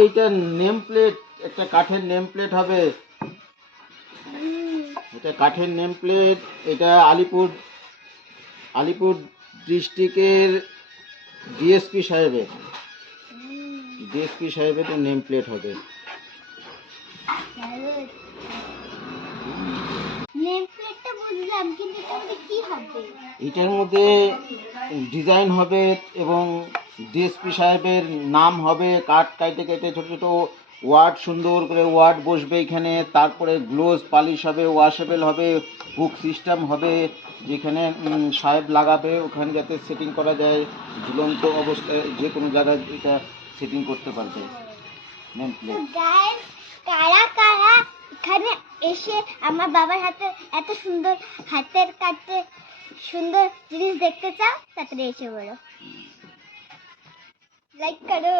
এইটা name plate, একটা কাঠের নেম প্লেট হবে। এটা কাঠের নেম প্লেট। এটা আলিপুর ডিস্ট্রিক্টের ডিএসপি সাহেবের নেম প্লেট হবে। নেম প্লেটটা বুঝলাম, কিন্তু এটার মধ্যে কি হবে? এটার মধ্যে ডিজাইন হবে এবং ডিএসপি সাহেবের নাম হবে। কাঠ কাইটে কেটে ছোটো ছোটো ওয়ার্ড, সুন্দর করে ওয়ার্ড বসবে এখানে। তারপরে গ্লোজ পালিশ হবে, ওয়াশেবল হবে, হুক সিস্টেম হবে, যেখানে সাহেব লাগাবে ওখানে যাতে সেটিং করা যায়, ঝুলন্ত অবস্থায় যে কোনো জায়গায় এটা সেটিং করতে পারবে। Name plate. গাইস, কারা কারা এখানে এসে আমার বাবার হাতে এত সুন্দর হাতের কাছে সুন্দর জিনিস দেখতে চাও, তাড়াতাড়ি এসে বলো, লাইক করো।